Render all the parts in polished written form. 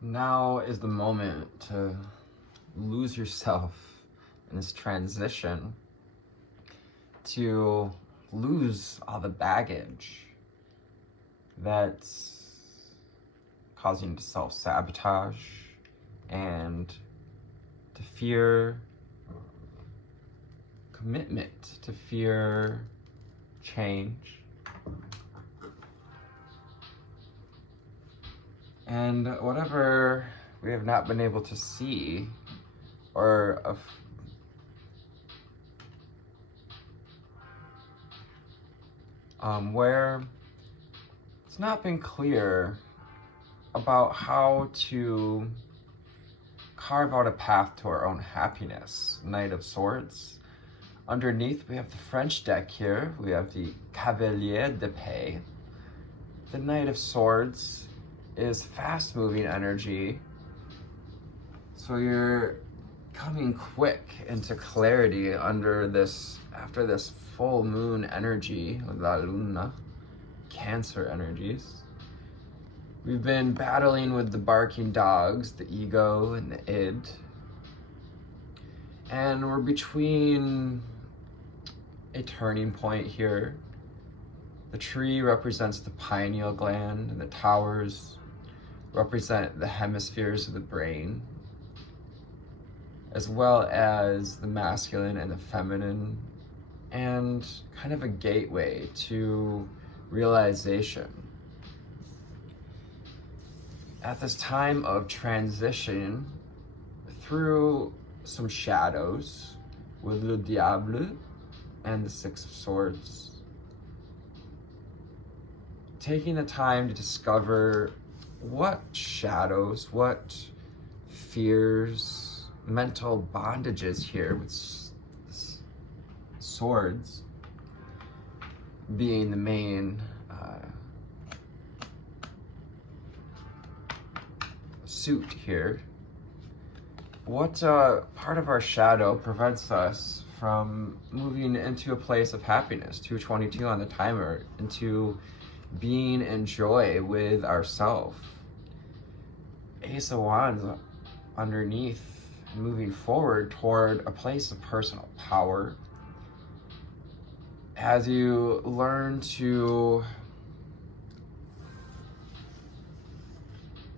Now is the moment to lose yourself in this transition, to lose all the baggage that's causing you to self-sabotage and to fear commitment, to fear change. And whatever we have not been able to see or where it's not been clear about how to carve out a path to our own happiness. Knight of Swords. Underneath we have the French deck here. We have the Cavalier d'Épée. The Knight of Swords is fast-moving energy. So you're coming quick into clarity after this full moon energy, La Luna, Cancer energies. We've been battling with the barking dogs, the ego and the id. And we're between a turning point here. The tree represents the pineal gland, and the towers represent the hemispheres of the brain, as well as the masculine and the feminine, and kind of a gateway to realization. At this time of transition through some shadows with Le Diable and the Six of Swords, taking the time to discover what shadows, what fears, mental bondages here with swords being the main suit here. What part of our shadow prevents us from moving into a place of happiness, 222 on the timer, into being in joy with ourself? Ace of Wands underneath, moving forward toward a place of personal power. As you learn to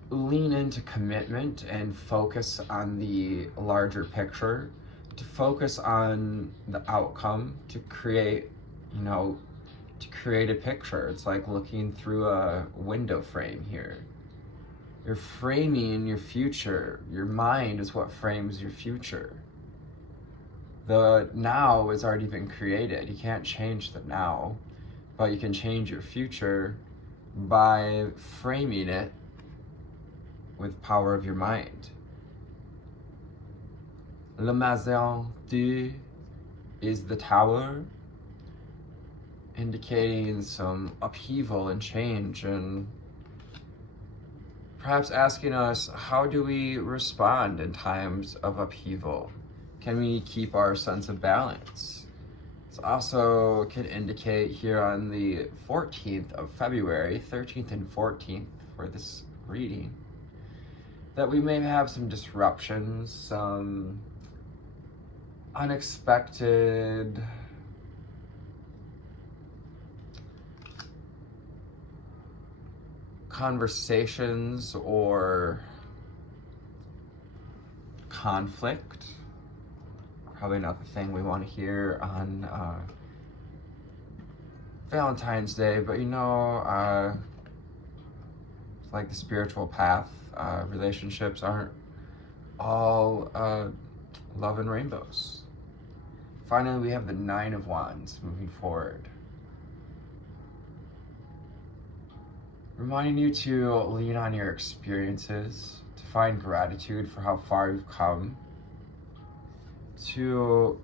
lean into commitment and focus on the larger picture, to focus on the outcome, to create a picture. It's like looking through a window frame here. You're framing your future. Your mind is what frames your future. The now has already been created. You can't change the now, but you can change your future by framing it with power of your mind. Le Maison 2 is the tower, indicating some upheaval and change, and perhaps asking us, how do we respond in times of upheaval? Can we keep our sense of balance? This also could indicate here on the 14th of February, 13th and 14th for this reading, that we may have some disruptions, some unexpected conversations or conflict. Probably not the thing we want to hear on Valentine's Day, but it's like the spiritual path. Relationships aren't all love and rainbows. Finally, we have the Nine of Wands moving forward, reminding you to lean on your experiences, to find gratitude for how far you've come, to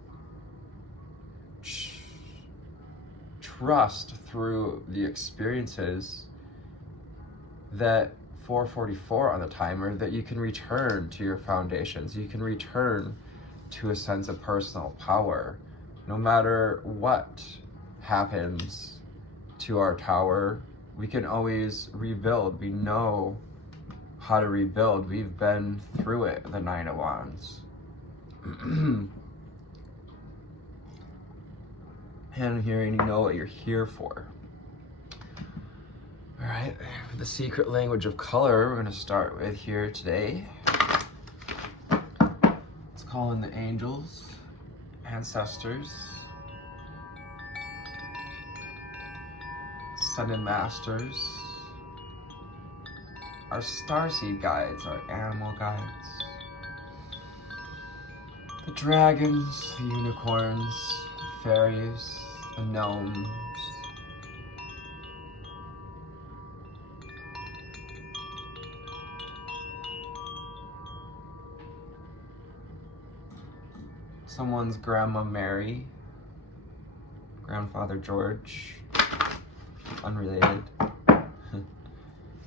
trust through the experiences that 444 on the timer, that you can return to your foundations, you can return to a sense of personal power. No matter what happens to our tower, we can always rebuild. We know how to rebuild. We've been through it, the Nine of Wands. And here, and you know what you're here for. All right, the secret language of color we're going to start with here today. Let's call in the angels, ancestors, ascended masters, our starseed guides, our animal guides, the dragons, the unicorns, the fairies, the gnomes, someone's grandma Mary, grandfather George, unrelated.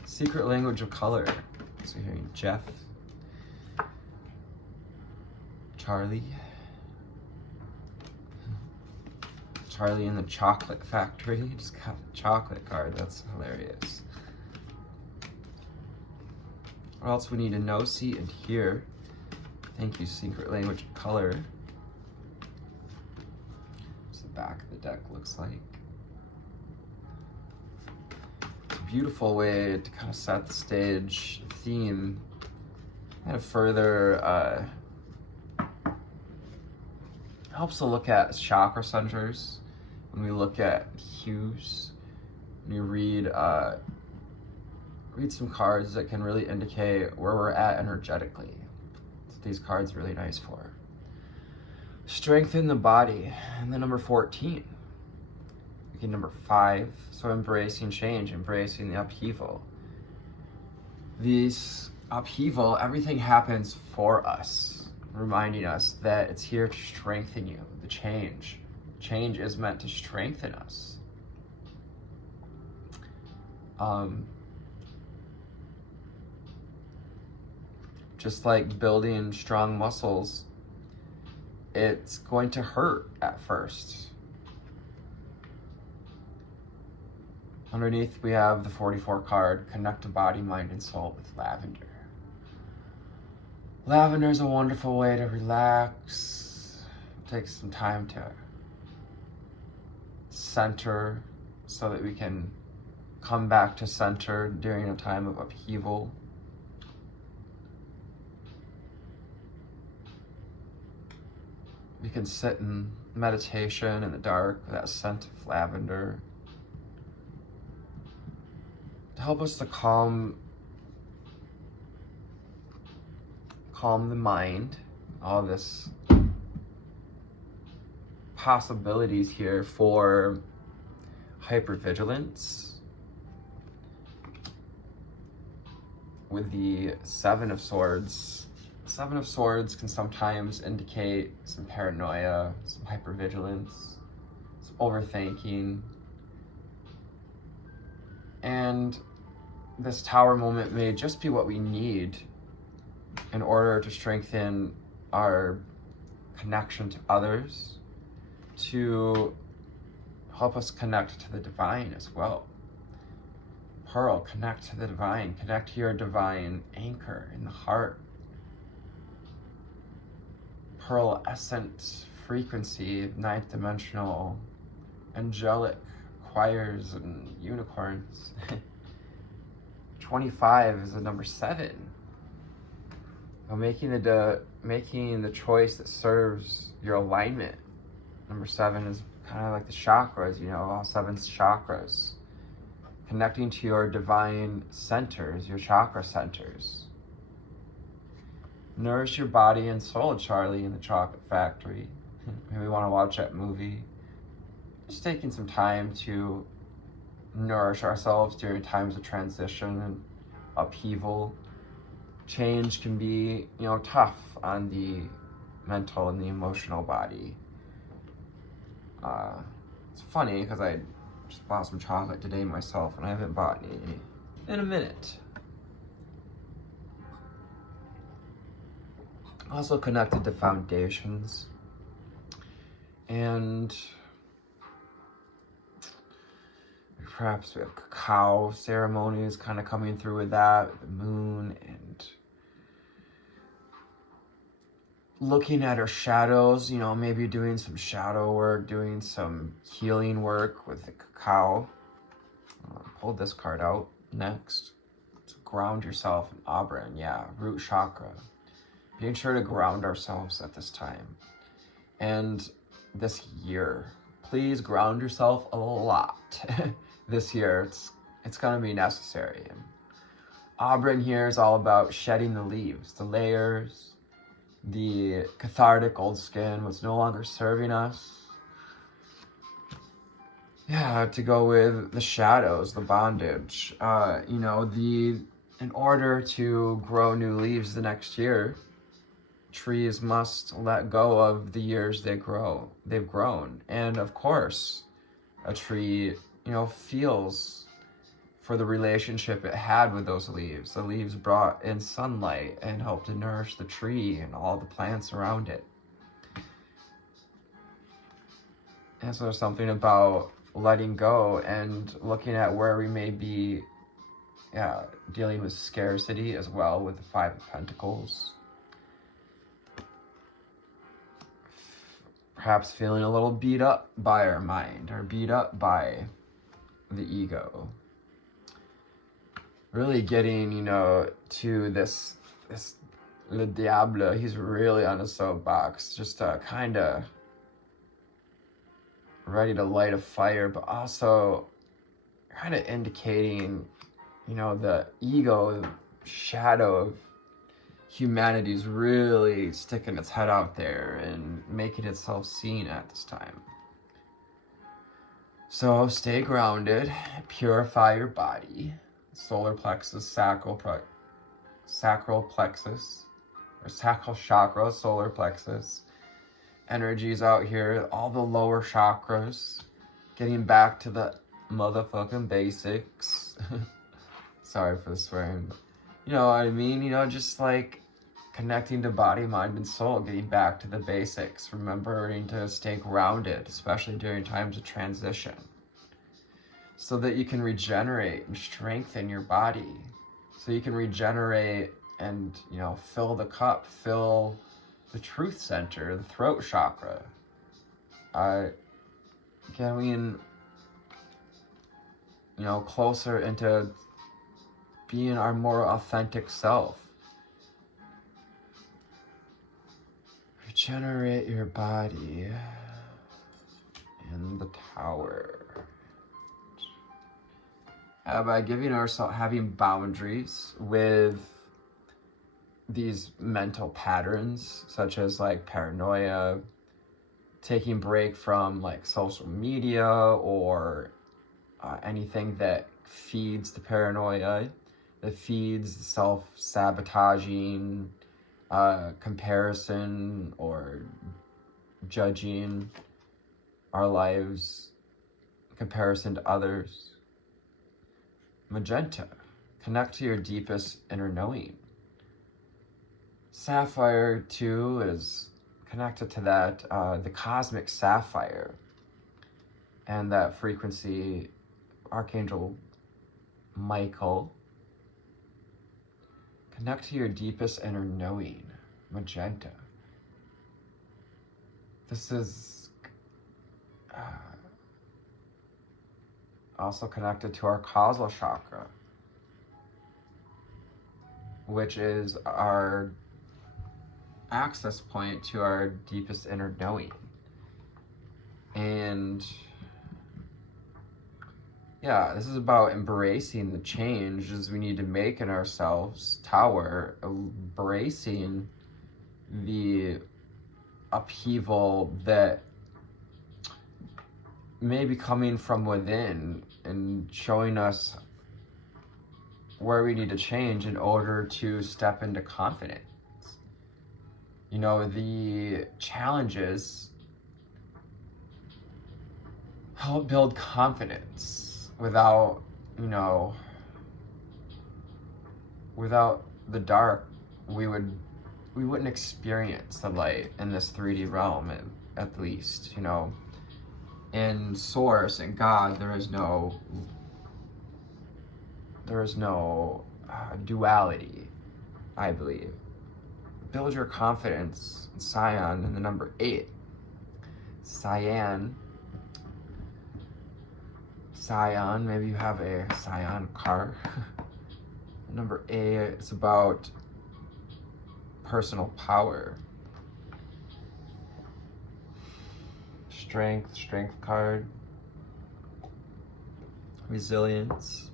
Secret language of color. So you're hearing Jeff, Charlie in the chocolate factory. He just got the chocolate card. That's hilarious. What else we need to know, see, and hear? Thank you, secret language of color. What's the back of the deck looks like. It's a beautiful way to kind of set the stage, the theme, kind of further helps to look at chakra centers. When we look at hues, when you read some cards that can really indicate where we're at energetically. That's what these cards are really nice for. Strengthen the body, and then number 14. Okay, number 5, so embracing change, embracing the upheaval. This upheaval, everything happens for us, reminding us that it's here to strengthen you, the change. Change is meant to strengthen us. Just like building strong muscles, it's going to hurt at first. Underneath, we have the 44 card, connect to body, mind, and soul with lavender. Lavender is a wonderful way to relax. Take some time to center so that we can come back to center during a time of upheaval. We can sit in meditation in the dark with that scent of lavender to help us to calm the mind. All this possibilities here for hypervigilance. With the 7 of Swords. 7 of Swords can sometimes indicate some paranoia, some hypervigilance, some overthinking. And this Tower moment may just be what we need in order to strengthen our connection to others, to help us connect to the divine as well. Pearl, connect to the divine, connect to your divine anchor in the heart. Pearl essence, frequency, 9th dimensional, angelic choirs and unicorns. 25 is the number 7. Making the choice that serves your alignment. Number 7 is kind of like the chakras, you know, all 7 chakras. Connecting to your divine centers, your chakra centers. Nourish your body and soul, Charlie in the Chocolate Factory. Maybe we want to watch that movie. Just taking some time to nourish ourselves during times of transition and upheaval. Change can be, you know, tough on the mental and the emotional body. It's funny because I just bought some chocolate today myself and I haven't bought any in a minute. Also connected to foundations and Perhaps we have cacao ceremonies kind of coming through with that, the moon, and looking at our shadows, maybe doing some shadow work, doing some healing work with the cacao. Pull this card out next. To ground yourself in Abran, root chakra. Being sure to ground ourselves at this time. And this year, please ground yourself a lot. This year, it's going to be necessary. And Abran here is all about shedding the leaves, the layers, the cathartic old skin, what's no longer serving us. To go with the shadows, the bondage. In order to grow new leaves the next year, trees must let go of the years they've grown. And of course, a tree, feels for the relationship it had with those leaves. The leaves brought in sunlight and helped to nourish the tree and all the plants around it. And so there's something about letting go and looking at where we may be dealing with scarcity as well with the Five of Pentacles. Perhaps feeling a little beat up by our mind or beat up by the ego. Really getting, to this Le Diable, he's really on a soapbox, just kind of ready to light a fire, but also kind of indicating, the ego, the shadow of humanity's really sticking its head out there and making itself seen at this time. So stay grounded, purify your body, solar plexus, sacral plexus, or sacral chakra, solar plexus. Energies out here, all the lower chakras, getting back to the motherfucking basics. Sorry for the swearing. You know what I mean? Just like connecting to body, mind, and soul, getting back to the basics, remembering to stay grounded, especially during times of transition, so that you can regenerate and strengthen your body, so you can regenerate and, fill the cup, fill the truth center, the throat chakra. Getting, closer into being our more authentic self. Regenerate your body in the Tower. By giving ourselves, having boundaries with these mental patterns, such as like paranoia, taking break from like social media or anything that feeds the paranoia, that feeds the self-sabotaging, comparison or judging our lives in comparison to others. Magenta, connect to your deepest inner knowing. Sapphire, too, is connected to that, the cosmic sapphire, and that frequency, Archangel Michael. Connect to your deepest inner knowing, magenta. This is also connected to our causal chakra, which is our access point to our deepest inner knowing. And this is about embracing the changes we need to make in ourselves, Tower, embracing the upheaval that may be coming from within and showing us where we need to change in order to step into confidence. The challenges help build confidence. Without the dark, we wouldn't experience the light in this 3D realm, at least. In Source and God, there is no There is no duality, I believe. Build your confidence, Scion, in the number 8. Scion, maybe you have a Scion car. Number 8 is about personal power. Strength card. Resilience.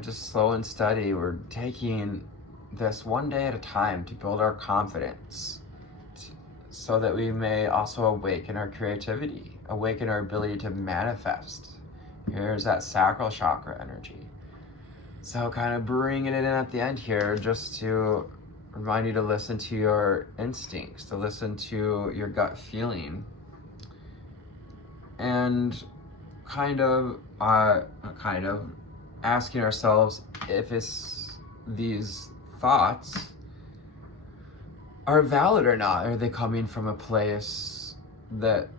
Just slow and steady. We're taking this one day at a time to build our confidence so that we may also awaken our creativity, awaken our ability to manifest. Here's that sacral chakra energy. So kind of bringing it in at the end here just to remind you to listen to your instincts, to listen to your gut feeling, and kind of asking ourselves if these thoughts are valid or not. Are they coming from a place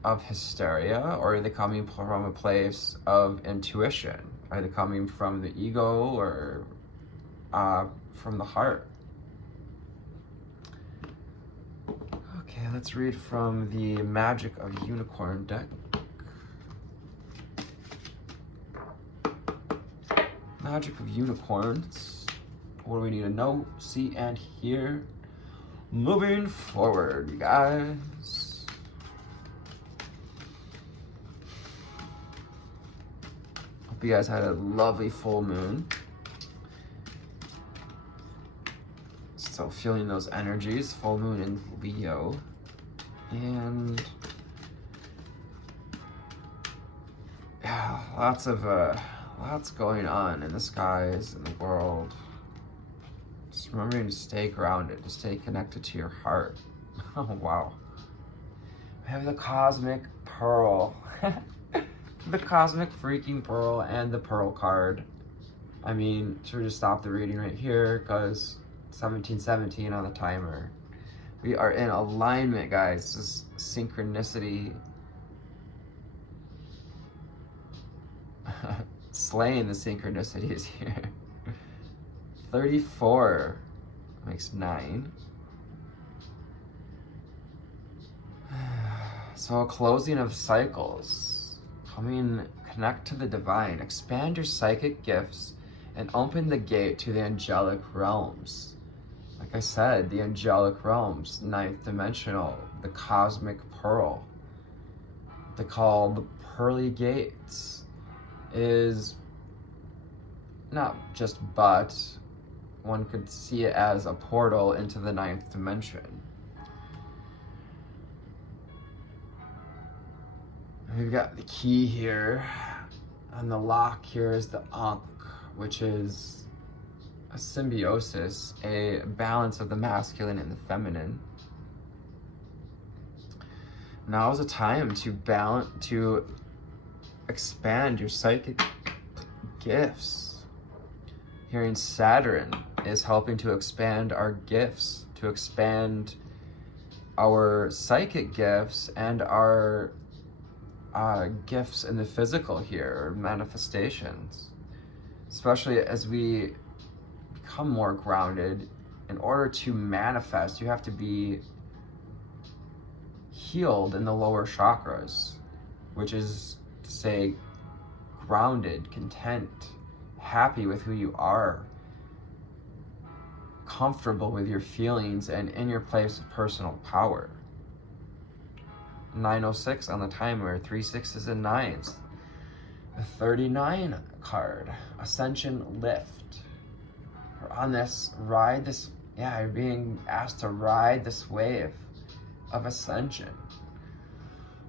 of hysteria, or are they coming from a place of intuition? Are they coming from the ego or from the heart? Okay, let's read from the Magic of Unicorn deck. Magic of Unicorns. What do we need to know, see, and hear? Moving forward, you guys. Hope you guys had a lovely full moon. Still feeling those energies. Full moon in Leo. And yeah, lots going on in the skies, in the world. Just remembering to stay grounded, to stay connected to your heart. Oh, wow. I have the Cosmic Pearl. The Cosmic freaking Pearl and the Pearl card. I mean, should we just stop the reading right here? Because 1717 on the timer. We are in alignment, guys. This is synchronicity. Slaying the synchronicities here. 34 makes 9. So a closing of cycles. Connect to the divine. Expand your psychic gifts and open the gate to the angelic realms. Like I said, the angelic realms, 9th dimensional, the cosmic pearl. They call the pearly gates is not just but, one could see it as a portal into the 9th dimension. We've got the key here, and the lock here is the Ankh, which is a symbiosis, a balance of the masculine and the feminine. Now is a time to expand your psychic gifts. Hearing Saturn is helping to expand our gifts, to expand our psychic gifts and our gifts in the physical here, manifestations. Especially as we become more grounded. In order to manifest, you have to be healed in the lower chakras, which is to say grounded, content, happy with who you are, comfortable with your feelings, and in your place of personal power. 906 on the timer, 3 6s and 9s. The 39 card, Ascension Lift. We're on this, you're being asked to ride this wave of ascension.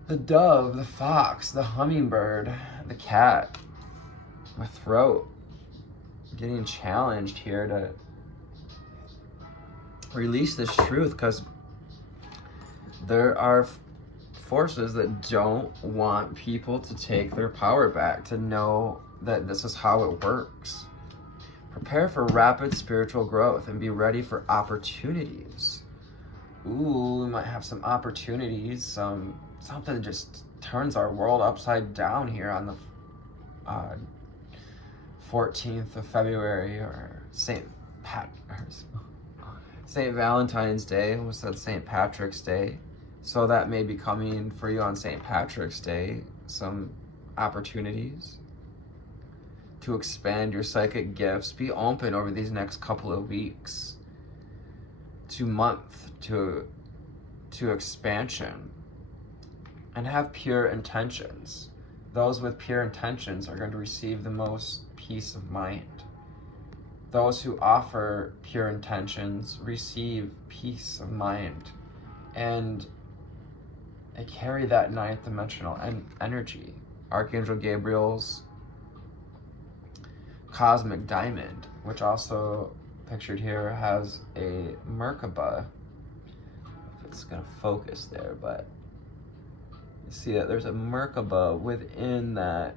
The dove, the fox, the hummingbird, the cat, my throat, getting challenged here to release this truth, because there are forces that don't want people to take their power back, to know that this is how it works. Prepare for rapid spiritual growth and be ready for opportunities. Ooh, we might have some opportunities, some something just turns our world upside down here on the 14th of February, or St. Valentine's Day. Almost said St. Patrick's Day. So that may be coming for you on St. Patrick's Day, some opportunities to expand your psychic gifts. Be open over these next couple of weeks to month to expansion, and have pure intentions. Those with pure intentions are going to receive the most peace of mind. Those who offer pure intentions receive peace of mind, and they carry that ninth dimensional energy. Archangel Gabriel's cosmic diamond, which also pictured here has a Merkaba. It's gonna focus there, but you see that there's a Merkaba within that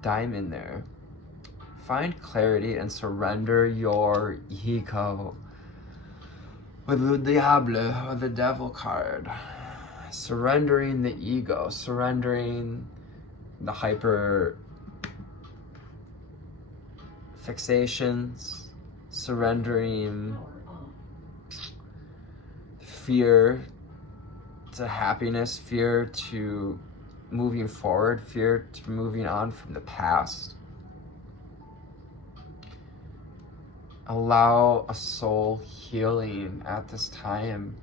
diamond there. Find clarity and surrender your ego. With the Diable, or the Devil card, surrendering the ego, surrendering the hyper fixations, surrendering fear to happiness, fear to moving forward, fear to moving on from the past. Allow a soul healing at this time.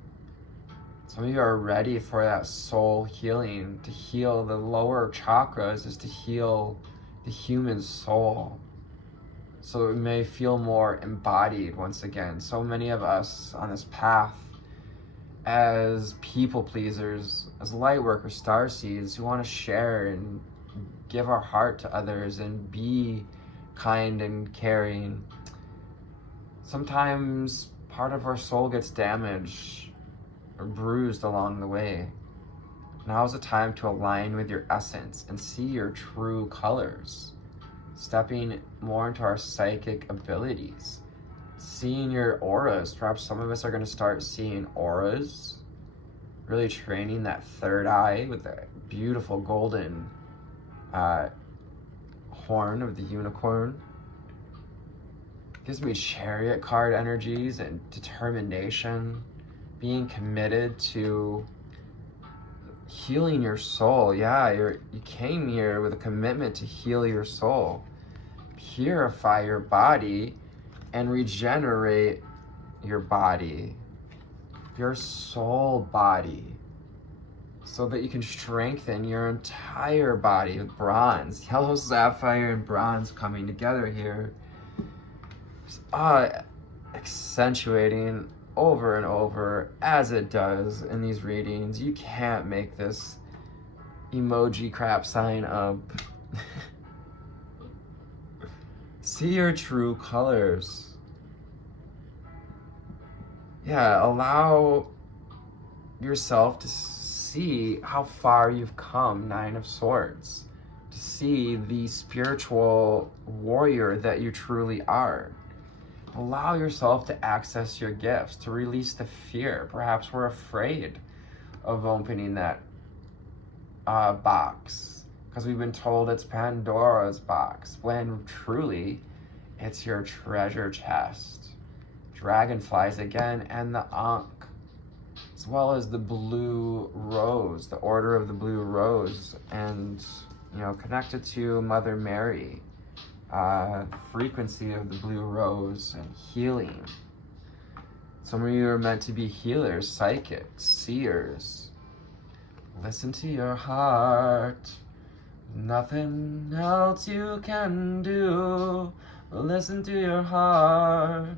Some of you are ready for that soul healing. To heal the lower chakras is to heal the human soul, so it may feel more embodied once again. So many of us on this path, as people pleasers, as light workers, starseeds, who want to share and give our heart to others and be kind and caring, sometimes part of our soul gets damaged or bruised along the way. Now is the time to align with your essence and see your true colors. Stepping more into our psychic abilities. Seeing your auras. Perhaps some of us are going to start seeing auras. Really training that third eye with that beautiful golden horn of the unicorn. Gives me Chariot card energies and determination. Being committed to healing your soul. Yeah, you came here with a commitment to heal your soul. Purify your body and regenerate your body, your soul body, so that you can strengthen your entire body with bronze. Yellow sapphire and bronze coming together here. Accentuating over and over, as it does in these readings. You can't make this emoji crap sign up. See your true colors. Yeah, allow yourself to see how far you've come, Nine of Swords. To see the spiritual warrior that you truly are. Allow yourself to access your gifts, to release the fear. Perhaps we're afraid of opening that box because we've been told it's Pandora's box, when truly it's your treasure chest. Dragonflies again, and the Ankh, as well as the blue rose, the Order of the Blue Rose, and connected to Mother Mary. Frequency of the blue rose and healing. Some of you are meant to be healers, psychics, seers. Listen to your heart. Nothing else you can do. Listen to your heart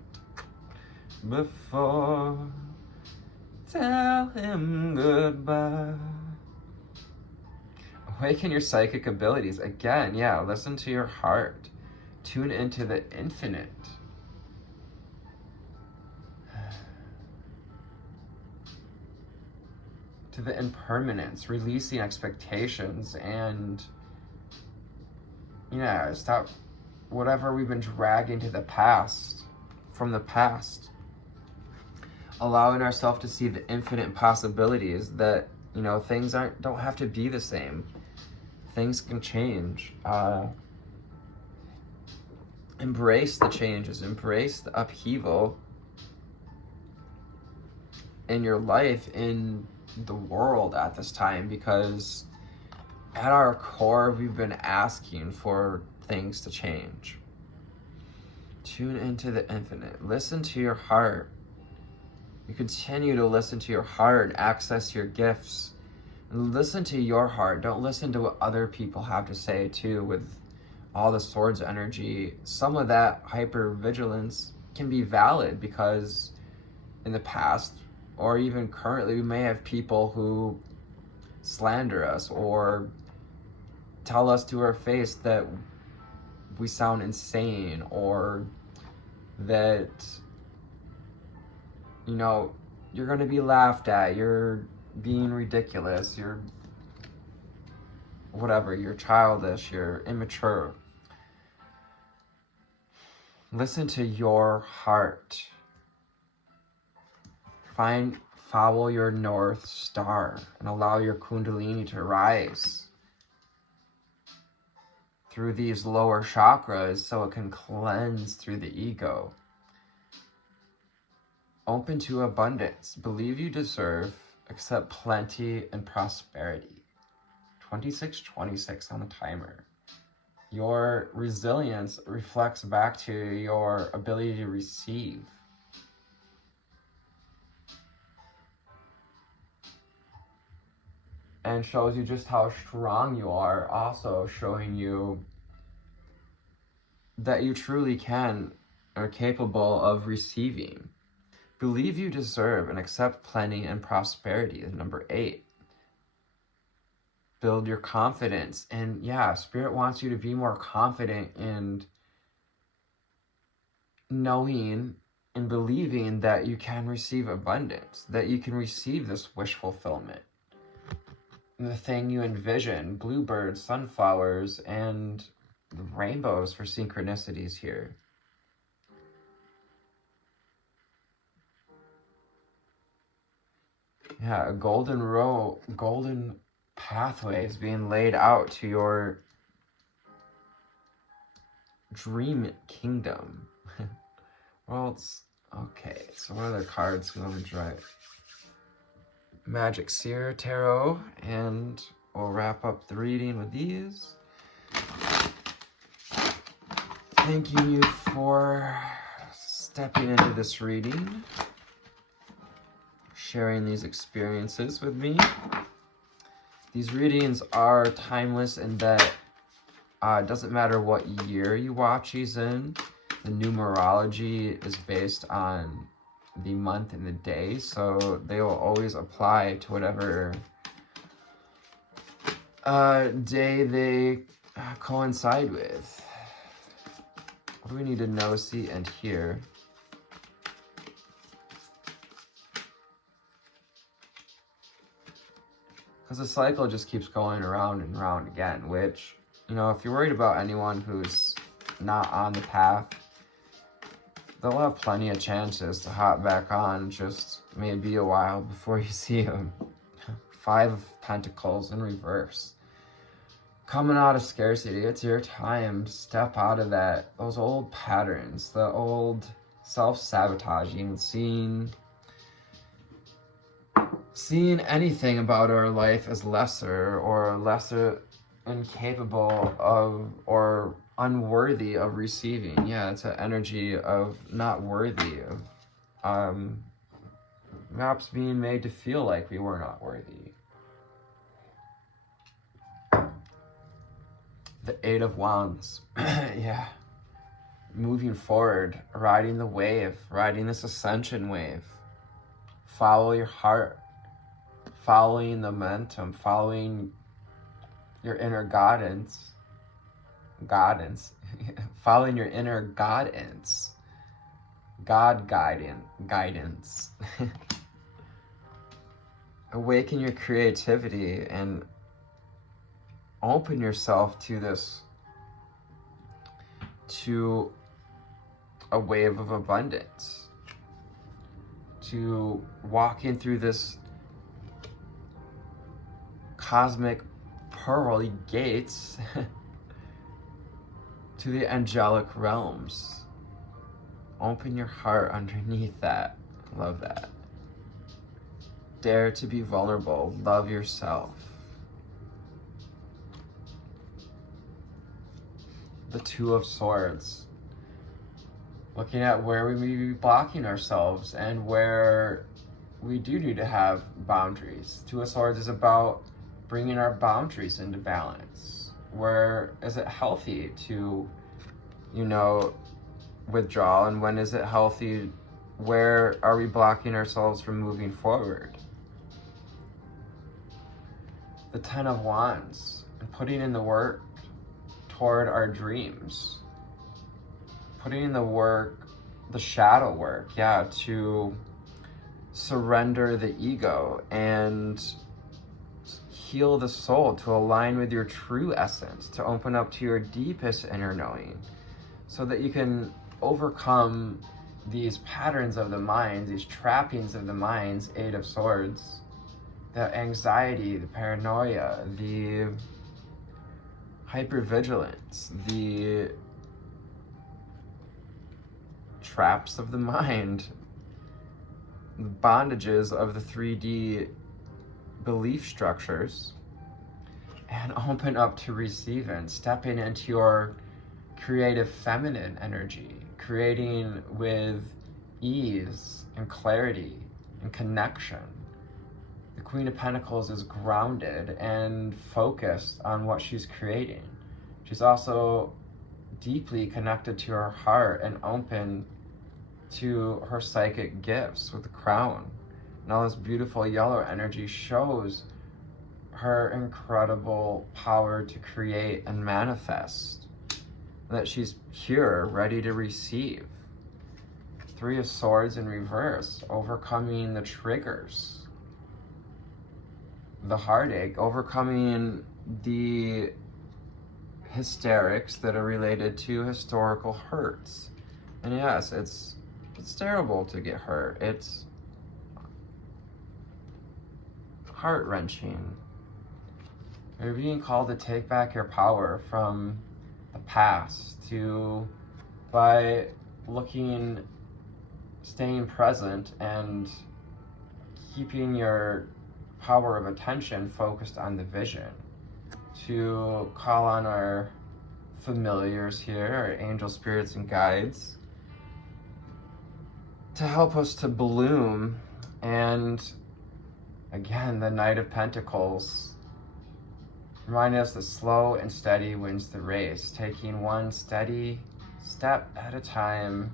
before tell him goodbye. Awaken your psychic abilities. Again, listen to your heart. Tune into the infinite. To the impermanence, releasing expectations, and stop whatever we've been dragging to the past, from the past. Allowing ourselves to see the infinite possibilities that You know, things don't have to be the same. Things can change. Embrace the changes, embrace the upheaval in your life, in the world at this time, because at our core, we've been asking for things to change. Tune into the infinite. Listen to your heart. You continue to listen to your heart and access your gifts. And listen to your heart. Don't listen to what other people have to say too. With all the swords energy, some of that hypervigilance can be valid, because in the past or even currently, we may have people who slander us or tell us to our face that we sound insane, or that, you know, you're going to be laughed at, you're being ridiculous, you're whatever, you're childish, you're immature. Listen to your heart. Follow your North Star and allow your Kundalini to rise through these lower chakras so it can cleanse through the ego. Open to abundance. Believe you deserve, accept plenty and prosperity. 2626 on the timer. Your resilience reflects back to your ability to receive. And shows you just how strong you are, also showing you that you truly are capable of receiving. Believe you deserve and accept plenty and prosperity is number 8. Build your confidence. And yeah, Spirit wants you to be more confident in knowing and believing that you can receive abundance, that you can receive this wish fulfillment. The thing you envision, bluebirds, sunflowers, and rainbows for synchronicities here. Yeah, a golden pathway is being laid out to your dream kingdom. Well, okay, so what other cards we want to drive? Magic Seer Tarot, and we'll wrap up the reading with these. Thanking you for stepping into this reading, sharing these experiences with me. These readings are timeless in that it doesn't matter what year you watch these in. The numerology is based on the month and the day, so they will always apply to whatever day they coincide with. What do we need to know, see, and hear? Because the cycle just keeps going around and around again, which, you know, if you're worried about anyone who's not on the path, they'll have plenty of chances to hop back on, just maybe a while before you see them. 5 of Pentacles in reverse. Coming out of scarcity, it's your time to step out of those old patterns, the old self-sabotaging, seeing anything about our life as lesser incapable of, or unworthy of receiving. Yeah, it's an energy of not worthy of, perhaps being made to feel like we were not worthy. The 8 of Wands. Yeah. Moving forward, riding the wave, riding this ascension wave. Follow your heart, following the momentum, following your inner guidance, following your inner guidance, guidance. Awaken your creativity and open yourself to a wave of abundance, to walking through this cosmic pearly gates to the angelic realms. Open your heart underneath that. Love that. Dare to be vulnerable. Love yourself. The Two of Swords. Looking at where we may be blocking ourselves and where we do need to have boundaries. Two of Swords is about bringing our boundaries into balance. Where is it healthy to, withdraw, and when is it healthy? Where are we blocking ourselves from moving forward? The Ten of Wands, and putting in the work toward our dreams. Putting in the work, the shadow work, to surrender the ego and heal the soul, to align with your true essence, to open up to your deepest inner knowing, so that you can overcome these patterns of the mind, these trappings of the mind's Eight of Swords, the anxiety, the paranoia, the hypervigilance, the traps of the mind, the bondages of the 3D belief structures, and open up to receiving, stepping into your creative feminine energy, creating with ease and clarity and connection. The Queen of Pentacles is grounded and focused on what she's creating. She's also deeply connected to her heart and open to her psychic gifts with the Crown. And all this beautiful yellow energy shows her incredible power to create and manifest. And that she's here, ready to receive. Three of Swords in reverse, overcoming the triggers, the heartache, overcoming the hysterics that are related to historical hurts. And yes, it's terrible to get hurt. It's heart-wrenching. You're being called to take back your power from the past by staying present and keeping your power of attention focused on the vision, to call on our familiars here, our angel spirits and guides, to help us to bloom. And again, the Knight of Pentacles remind us that slow and steady wins the race, taking one steady step at a time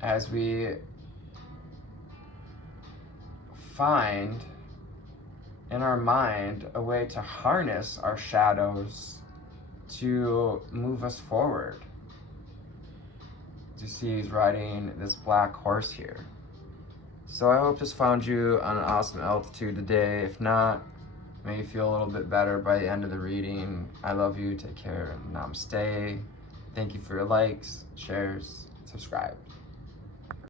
as we find in our mind a way to harness our shadows to move us forward. You see he's riding this black horse here. So I hope this found you on an awesome altitude today. If not, may you feel a little bit better by the end of the reading. I love you. Take care. Namaste. Thank you for your likes, shares, subscribe.